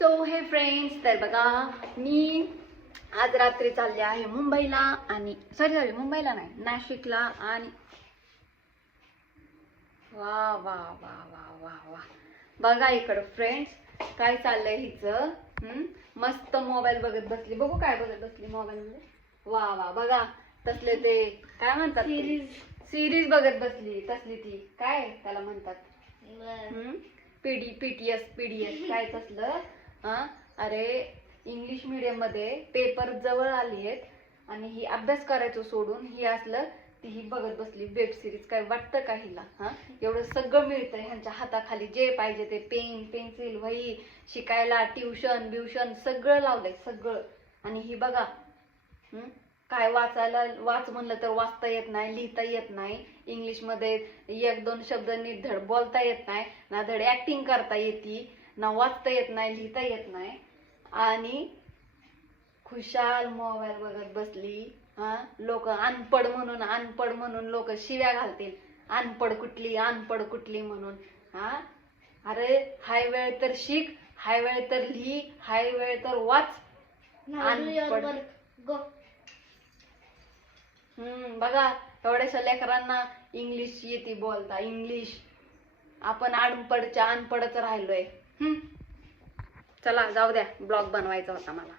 So हे friends, तर बघा मी आज रात्री चालले आहे मुंबईला आणि सॉरी मुंबईला नाही, नाशिकला. आणि वा वा वा वा वा वा बघा इकडं फ्रेंड्स काय चाललंय हिचं. मस्त मोबाईल बघत बसली. बघू काय बघत बसली मोबाईल मध्ये. वा वा बघा तसले ते काय म्हणतात, सिरीज बघत बसली. तसली ती काय त्याला म्हणतात, पीडीएस काय तसलं. अरे इंग्लिश मीडियम मध्ये पेपर जवळ आली आहेत आणि ही अभ्यास करायचं सोडून ही असलं ती ही बघत बसली वेब सिरीज. काय वाटतं का हिला? एवढं सगळं मिळतंय ह्यांच्या हाताखाली, जे पाहिजे ते पेन पेन्सिल वही, शिकायला ट्युशन ब्युशन सगळं लावलंय सगळं. आणि ही बघा काय वाच म्हणलं तर वाचता येत नाही, लिहिता येत नाही. इंग्लिश मध्ये एक दोन शब्द नीट धड बोलता येत नाही ना, धड ऍक्टिंग करता येते ना, वाचता येत नाही, लिहिता येत नाही. आणि खुशाल मोबाईल बघत बसली. लोक अनपड म्हणून लोक शिव्या घालतील, अनपड कुठली म्हणून. अरे हाय वेळ तर शिक, हाय वेळ तर लिही, हाय वेळ तर वाच. अनपड बघा एवढ्याशा लेकरांना इंग्लिश येते बोलता. इंग्लिश आपण अनपडच राहिलोय. चला जाऊ द्या, ब्लॉग बनवायचा होता मला.